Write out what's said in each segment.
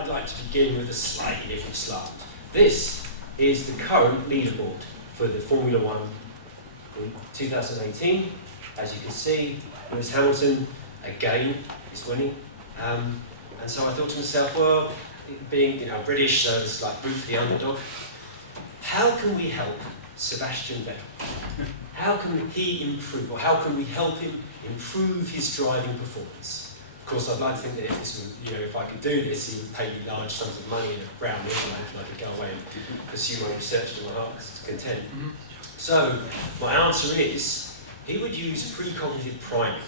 I'd like to begin with a slightly different slant. This is the current leaderboard for the Formula One in 2018. As you can see, Lewis Hamilton, again, is winning. And so I thought to myself, well, being British, so it's like root for the underdog. How can we help Sebastian Vettel? How can he improve, or how can we help him improve his driving performance? Of course, I'd like to think that if this was, if I could do this, he would pay me large sums of money in a brown envelope, and I could go away and pursue my research to my heart's content. So, my answer is, he would use precognitive priming,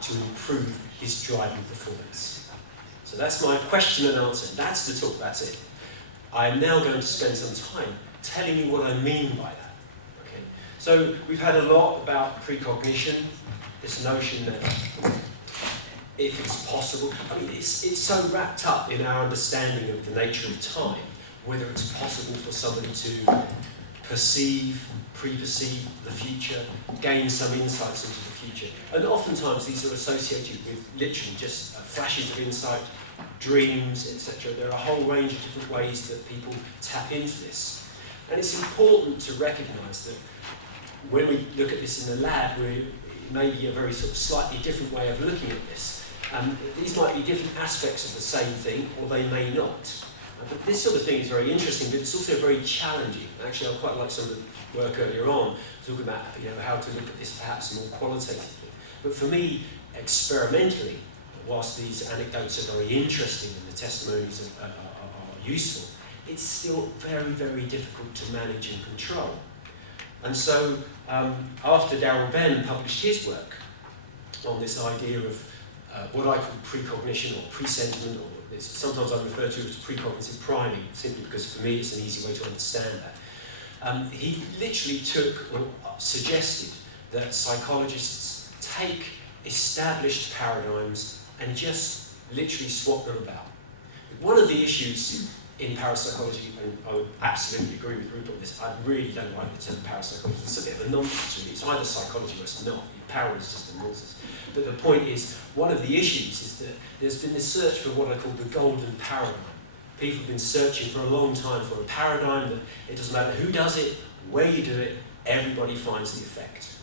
to improve his driving performance. So that's my question and answer. That's the talk, that's it. I am now going to spend some time telling you what I mean by that. Okay? So we've had a lot about precognition, this notion that if it's possible, it's so wrapped up in our understanding of the nature of time, whether it's possible for somebody to perceive, pre-perceive the future, gain some insights into the future. And oftentimes these are associated with literally just flashes of insight, dreams, etc. There are a whole range of different ways that people tap into this. And it's important to recognise that when we look at this in the lab, it may be a very sort of slightly different way of looking at this. These might be different aspects of the same thing, or they may not. But this sort of thing is very interesting, but it's also very challenging. Actually, I quite like some of the work earlier on, talking about how to look at this perhaps more qualitatively. But for me, experimentally, whilst these anecdotes are very interesting and the testimonies are useful, it's still very, very difficult to manage and control. And so, after Darrell Benn published his work on this idea of what I call precognition or presentiment, or sometimes I refer to it as precognitive priming, simply because for me it's an easy way to understand that. He literally took or suggested that psychologists take established paradigms and just literally swap them about. One of the issues in parapsychology, and I would absolutely agree with Rupert on this, I really don't like the term parapsychology. It's a bit of a nonsense really. It's either psychology or it's not. Power is just a nonsense. But the point is, one of the issues is that there's been this search for what I call the golden paradigm. People have been searching for a long time for a paradigm that it doesn't matter who does it, where you do it, everybody finds the effect.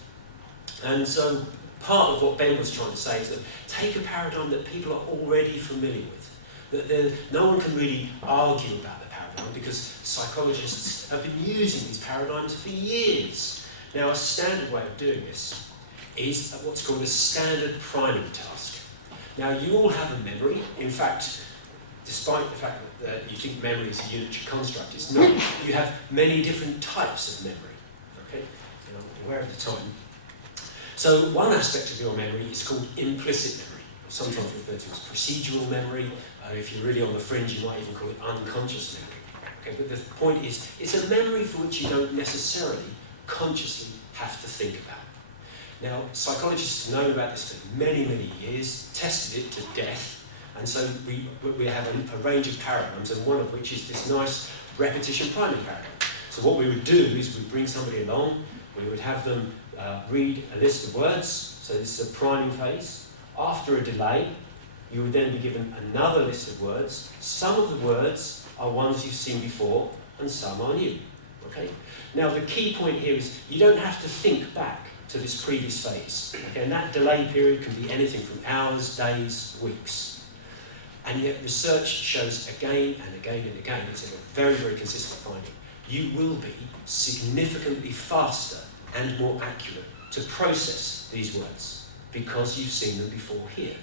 And so part of what Ben was trying to say is that take a paradigm that people are already familiar with, that no one can really argue about the paradigm because psychologists have been using these paradigms for years. Now, a standard way of doing this is what's called a standard priming task. Now, you all have a memory. In fact, despite the fact that you think memory is a unitary construct, it's not. You have many different types of memory. Okay? And I'm aware of the time. So one aspect of your memory is called implicit memory, or sometimes referred to as procedural memory. If you're really on the fringe, you might even call it unconscious memory. Okay? But the point is, it's a memory for which you don't necessarily consciously have to think about. Now, psychologists have known about this for many, many years, tested it to death, and so we have a range of paradigms, and one of which is this nice repetition priming paradigm. So what we would do is we'd bring somebody along, we would have them read a list of words, so this is a priming phase. After a delay, you would then be given another list of words. Some of the words are ones you've seen before, and some are new. Okay? Now, the key point here is you don't have to think back to this previous phase. Okay? And that delay period can be anything from hours, days, weeks. And yet research shows again and again and again, it's a very, very consistent finding, you will be significantly faster and more accurate to process these words because you've seen them before here.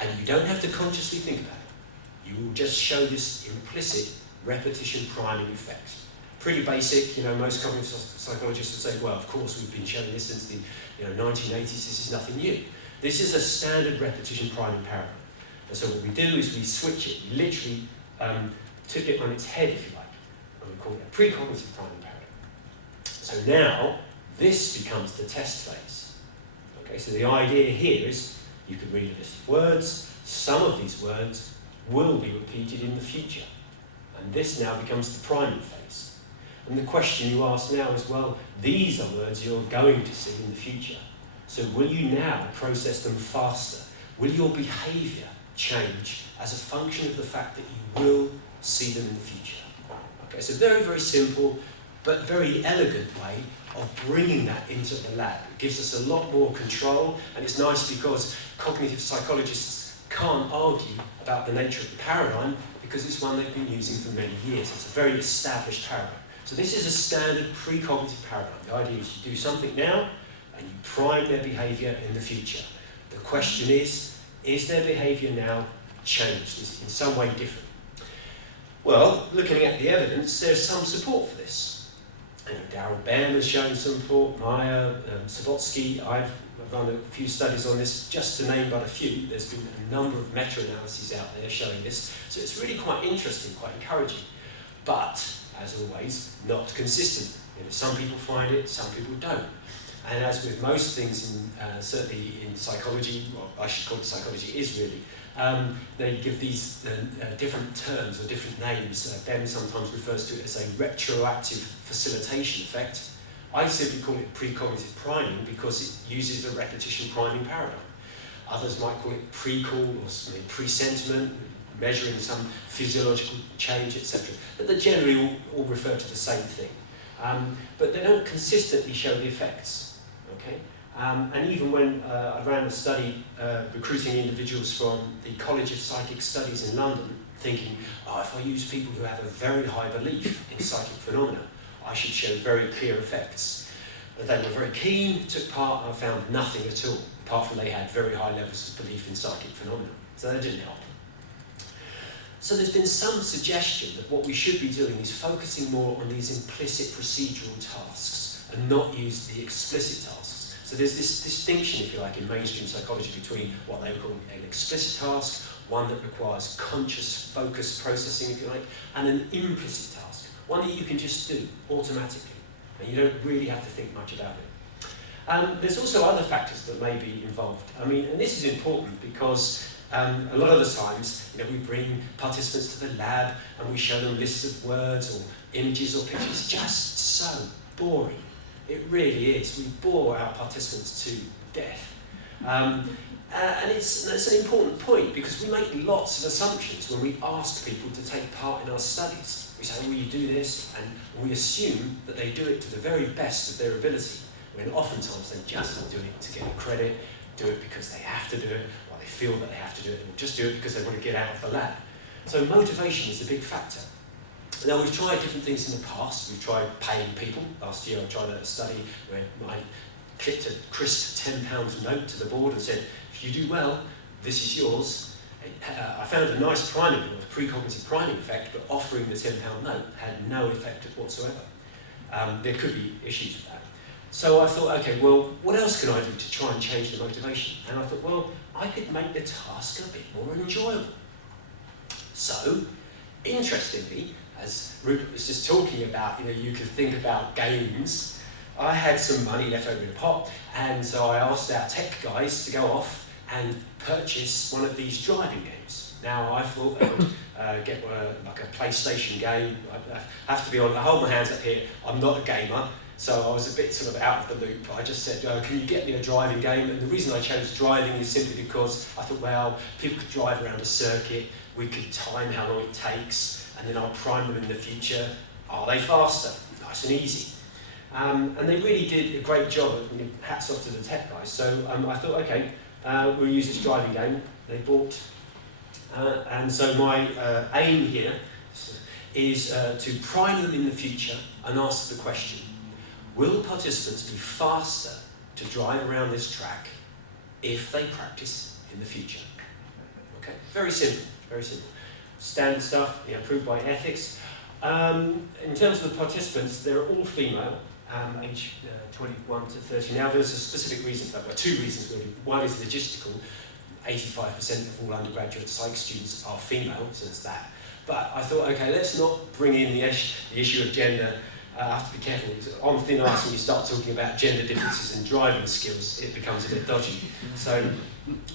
And you don't have to consciously think about it. You will just show this implicit repetition priming effect. Pretty basic, most cognitive psychologists would say, well, of course, we've been showing this since the 1980s, this is nothing new. This is a standard repetition priming paradigm. And so what we do is we switch it, we literally tip it on its head, if you like, and we call it a precognitive priming paradigm. So now, this becomes the test phase. Okay, so the idea here is you could read a list of words, some of these words will be repeated in the future. And this now becomes the priming phase. And the question you ask now is, well, these are words you're going to see in the future. So will you now process them faster? Will your behaviour change as a function of the fact that you will see them in the future. Okay, it's a very, very simple but very elegant way of bringing that into the lab. It gives us a lot more control, and it's nice because cognitive psychologists can't argue about the nature of the paradigm because it's one they've been using for many years. It's a very established paradigm. So this is a standard precognitive paradigm. The idea is you do something now and you prime their behaviour in the future. The question is their behaviour now changed? Is it in some way different? Well, looking at the evidence, there's some support for this. Darrell Baird has shown some support, Meyer, Sabotsky. I've run a few studies on this, just to name but a few. There's been a number of meta-analyses out there showing this. So it's really quite interesting, quite encouraging. But, as always, not consistent. Some people find it, some people don't. And as with most things, certainly in psychology, well, I should call it psychology, is really, they give these different terms or different names. Ben sometimes refers to it as a retroactive facilitation effect. I simply call it precognitive priming because it uses a repetition priming paradigm. Others might call it pre-call or presentiment, measuring some physiological change, etc. But they generally all refer to the same thing. But they don't consistently show the effects. Okay? And even when I ran a study recruiting individuals from the College of Psychic Studies in London, thinking, if I use people who have a very high belief in psychic phenomena, I should show very clear effects. But they were very keen, took part, and I found nothing at all, apart from they had very high levels of belief in psychic phenomena. So that didn't help. So there's been some suggestion that what we should be doing is focusing more on these implicit procedural tasks and not use the explicit tasks. So there's this distinction, if you like, in mainstream psychology between what they would call an explicit task, one that requires conscious, focused processing, if you like, and an implicit task, one that you can just do automatically, and you don't really have to think much about it. There's also other factors that may be involved. And this is important because a lot of the times, we bring participants to the lab and we show them lists of words or images or pictures. It's just so boring. It really is. We bore our participants to death. And that's an important point because we make lots of assumptions when we ask people to take part in our studies. We say, will you do this? And we assume that they do it to the very best of their ability, when oftentimes they just do it to get the credit, do it because they have to do it, or they feel that they have to do it, or just do it because they want to get out of the lab. So motivation is a big factor. Now, we've tried different things in the past. We've tried paying people. Last year I tried a study where I clipped a crisp £10 note to the board and said, if you do well, this is yours. I found a nice priming, a precognitive priming effect, but offering the £10 note had no effect whatsoever. There could be issues with that. So I thought, okay, well, what else can I do to try and change the motivation? And I thought, well, I could make the task a bit more enjoyable. So, interestingly, as Rupert was just talking about, you could think about games. I had some money left over in the pot, and so I asked our tech guys to go off and purchase one of these driving games. Now, I thought I would get like a PlayStation game. I have to be honest, I hold my hands up here, I'm not a gamer, so I was a bit sort of out of the loop. I just said, can you get me a driving game? And the reason I chose driving is simply because I thought, well, people could drive around a circuit, we could time how long it takes, and then I'll prime them in the future. Are they faster? Nice and easy. And they really did a great job. Hats off to the tech guys. So I thought, okay, we'll use this driving game. They bought. And so my aim here is to prime them in the future and ask the question, will participants be faster to drive around this track if they practice in the future? Okay, very simple, very simple. Standard stuff, approved by ethics. In terms of the participants, they're all female, age 21 to 30. Now, there's a specific reason for that. Well, two reasons really. One is logistical. 85% of all undergraduate psych students are female, so there's that. But I thought, okay, let's not bring in the issue of gender. I have to be careful. On thin ice, when you start talking about gender differences in driving skills, it becomes a bit dodgy. So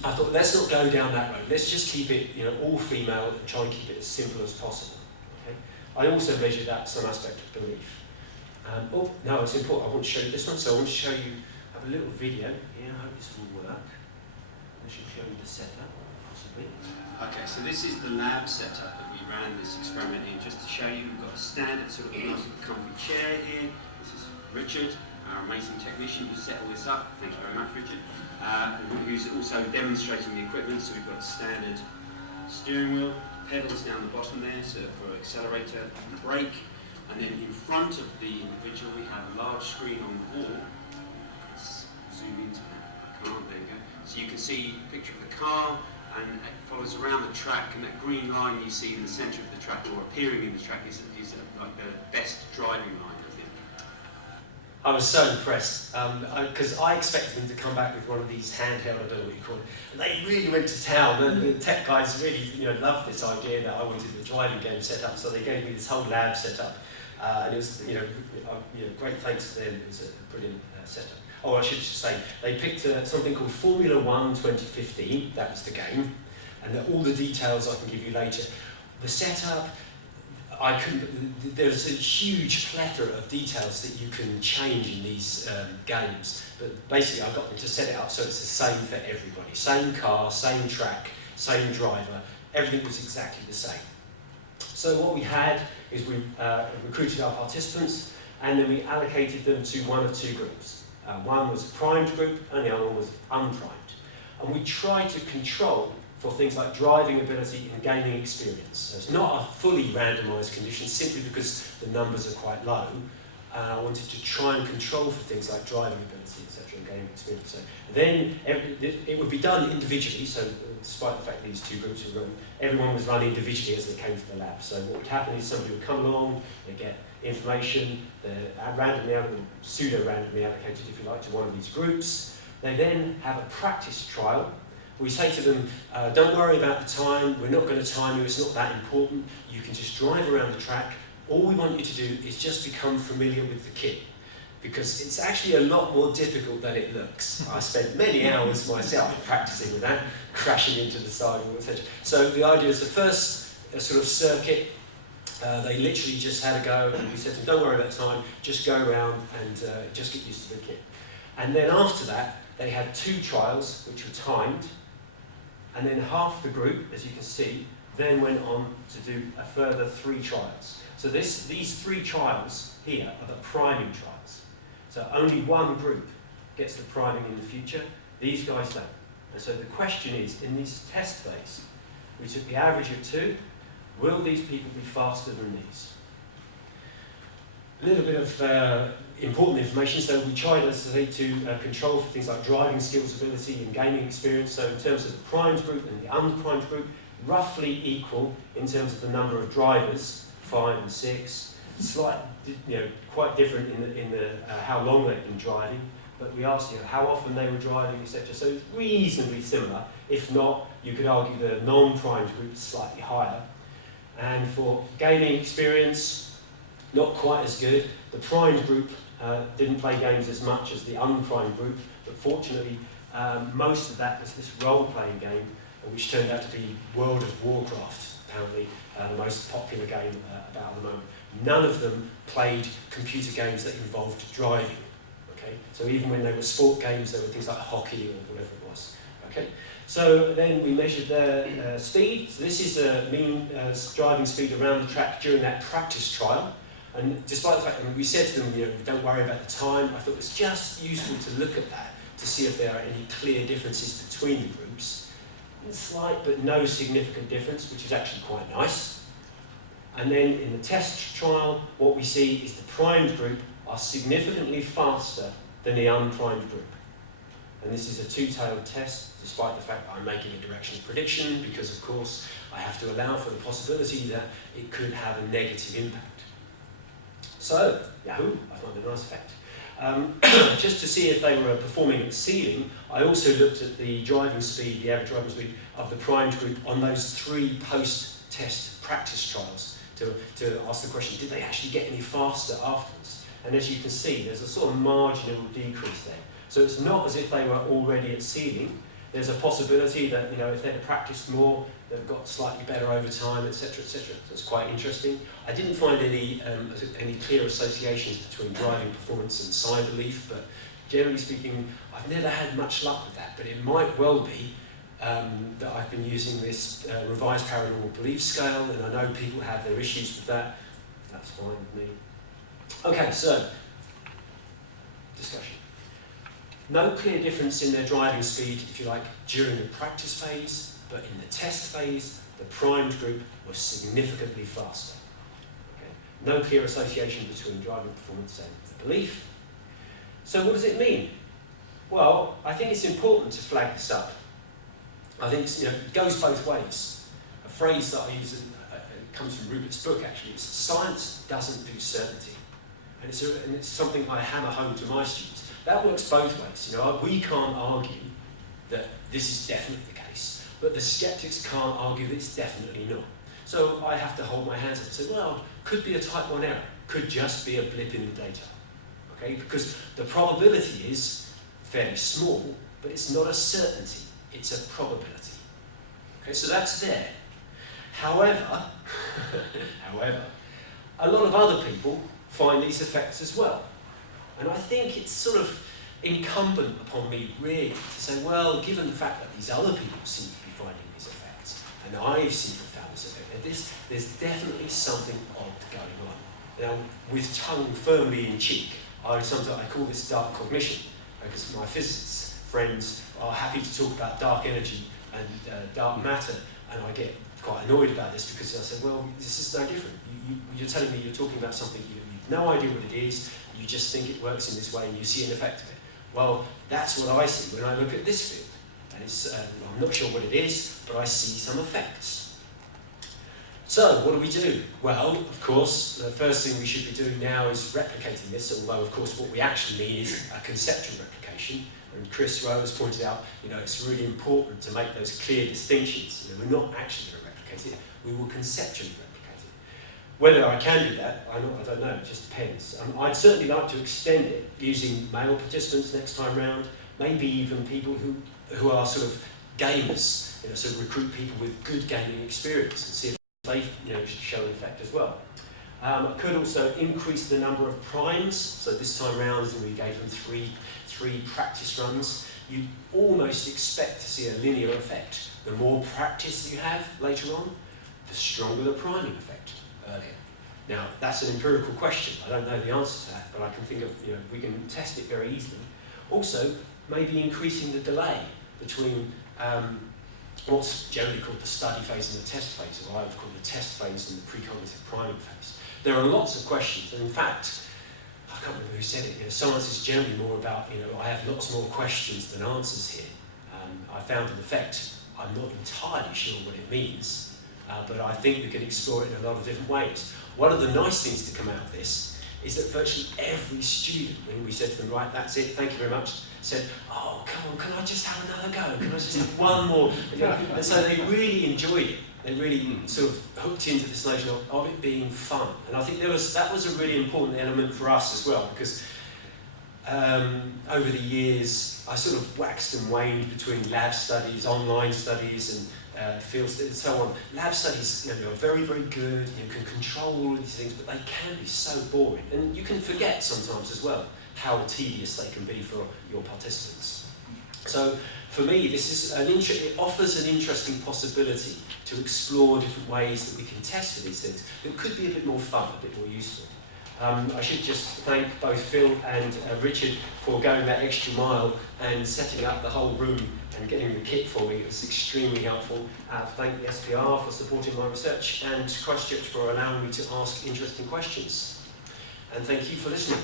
I thought, let's not go down that road. Let's just keep it, all female and try and keep it as simple as possible. Okay? I also measured that some aspect of belief. No, it's important. I want to show you this one. So I want to show you. I have a little video here. I hope this will work. I should show you the setup. possibly. Okay, so this is the lab setup that we ran this experiment in, just to show you. We've got a standard sort of nice comfy chair here. This is Richard, our amazing technician who set all this up. Thank you very much, Richard. Who's also demonstrating the equipment. So we've got a standard steering wheel, pedals down the bottom there, so for accelerator and brake. And then in front of the individual, we have a large screen on the wall. Let's zoom into that. I can't, there you go. So you can see a picture of the car, and it follows around the track, and that green line you see in the centre of the track, or appearing in the track, is like the best driving line, I think. I was so impressed, because I expected them to come back with one of these handheld, I don't know what you call it, and they really went to town. The tech guys really loved this idea that I wanted the driving game set up, so they gave me this whole lab set up, and it was great thanks to them. It was a brilliant setup. Oh, I should just say, they picked something called Formula 1 2015, that was the game, and all the details I can give you later. The setup, there's a huge plethora of details that you can change in these games, but basically I got them to set it up so it's the same for everybody. Same car, same track, same driver, everything was exactly the same. So what we had is we recruited our participants, and then we allocated them to one of two groups. One was a primed group and the other one was unprimed. And we tried to control for things like driving ability and gaining experience. So it's not a fully randomised condition simply because the numbers are quite low. I wanted to try and control for things like driving ability, etc., and gaining experience. So then it would be done individually, so despite the fact that these two groups were run, everyone was run individually as they came to the lab. So what would happen is somebody would come along, they get information, they're randomly pseudo-randomly allocated, if you like, to one of these groups. They then have a practice trial. We say to them, don't worry about the time, we're not going to time you, it's not that important, you can just drive around the track. All we want you to do is just become familiar with the kit, because it's actually a lot more difficult than it looks. I spent many hours myself practicing with that, crashing into the sidewall, etc. So the idea is the first sort of circuit, they literally just had a go, and we said to them, don't worry about time, just go around and just get used to the kit. And then after that, they had 2 trials, which were timed, and then half the group, as you can see, then went on to do a further 3 trials. So these 3 trials here are the priming trials. So only one group gets the priming in the future, these guys don't. And so the question is, in this test phase, we took the average of 2, will these people be faster than these? A little bit of important information. So we tried, as I say, to control for things like driving skills, ability, and gaming experience. So in terms of the primed group and the unprimed group, roughly equal in terms of the number of drivers, 5 and 6. Quite different in the how long they've been driving. But we asked how often they were driving, etc. So it's reasonably similar. If not, you could argue the non-primed group is slightly higher. And for gaming experience, not quite as good. The primed group didn't play games as much as the unprimed group, but fortunately, most of that was this role-playing game, which turned out to be World of Warcraft, apparently the most popular game about at the moment. None of them played computer games that involved driving. Okay, so even when they were sport games, there were things like hockey or whatever it was. Okay, so then we measured their speed. So this is a mean driving speed around the track during that practice trial. And despite the fact that we said to them, don't worry about the time, I thought it was just useful to look at that to see if there are any clear differences between the groups. Slight but no significant difference, which is actually quite nice. And then in the test trial, what we see is the primed group are significantly faster than the unprimed group. And this is a two-tailed test, despite the fact that I'm making a directional prediction, because of course I have to allow for the possibility that it could have a negative impact. So, yahoo, I find a nice effect. Just to see if they were performing at ceiling, I also looked at the driving speed, the average driving speed of the primed group on those 3 post-test practice trials to ask the question, did they actually get any faster afterwards? And as you can see, there's a sort of marginal decrease there. So it's not as if they were already at ceiling. There's a possibility that if they'd practiced more, they've got slightly better over time, etc., etc. So it's quite interesting. I didn't find any clear associations between driving performance and cyber belief, but generally speaking, I've never had much luck with that. But it might well be that I've been using this revised paranormal belief scale, and I know people have their issues with that. That's fine with me. Okay, so, discussion. No clear difference in their driving speed, if you like, during the practice phase, but in the test phase, the primed group was significantly faster. Okay? No clear association between driving performance and belief. So what does it mean? Well, I think it's important to flag this up. I think it goes both ways. A phrase that I use comes from Rupert's book, actually. It's science doesn't do certainty. And it's something I hammer home to my students. That works both ways. We can't argue that this is definitely the case, but the skeptics can't argue that it's definitely not. So I have to hold my hands up and say, well, could be a type 1 error, could just be a blip in the data. Okay? Because the probability is fairly small, but it's not a certainty, it's a probability. Okay, so that's there. However, a lot of other people find these effects as well. And I think it's sort of incumbent upon me, really, to say, well, given the fact that these other people seem to be finding these effects, and I seem to have found this effect, there's definitely something odd going on. Now, with tongue firmly in cheek, I call this dark cognition, because my physicists friends are happy to talk about dark energy and dark matter, and I get quite annoyed about this because I say, well, this is no different. You're telling me you're talking about something you've no idea what it is, you just think it works in this way and you see an effect of it. Well, that's what I see when I look at this field. And I'm not sure what it is, but I see some effects. So, what do we do? Well, of course, the first thing we should be doing now is replicating this, although, of course, what we actually mean is a conceptual replication. And Chris Rowe has pointed out, it's really important to make those clear distinctions. We're not actually going to replicate it, we will conceptually replicate it. Whether I can do that, I don't know, it just depends. I'd certainly like to extend it using male participants next time round, maybe even people who are sort of gamers, so recruit people with good gaming experience and see if they show an effect as well. I could also increase the number of primes, so this time round we gave them three practice runs. You almost expect to see a linear effect. The more practice you have later on, the stronger the priming effect earlier. Now, that's an empirical question. I don't know the answer to that, but I can think of, we can test it very easily. Also, maybe increasing the delay between what's generally called the study phase and the test phase, or I would call the test phase and the precognitive priming phase. There are lots of questions, and in fact, I can't remember who said it, science is generally more about, I have lots more questions than answers here. I found in effect, I'm not entirely sure what it means, but I think we can explore it in a lot of different ways. One of the nice things to come out of this is that virtually every student, when we said to them, right, that's it, thank you very much, said, oh, come on, can I just have another go? Can I just have one more? And so they really enjoyed it. They really sort of hooked into this notion of it being fun. And I think that was a really important element for us as well, because over the years, I sort of waxed and waned between lab studies, online studies, and field studies, and so on. Lab studies, are very, very good. You can control all of these things, but they can be so boring. And you can forget sometimes as well how tedious they can be for your participants. So for me, this is it offers an interesting possibility to explore different ways that we can test for these things that could be a bit more fun, a bit more useful. I should just thank both Phil and Richard for going that extra mile and setting up the whole room and getting the kit for me. It was extremely helpful. Thank the SPR for supporting my research, and Christchurch for allowing me to ask interesting questions. And thank you for listening.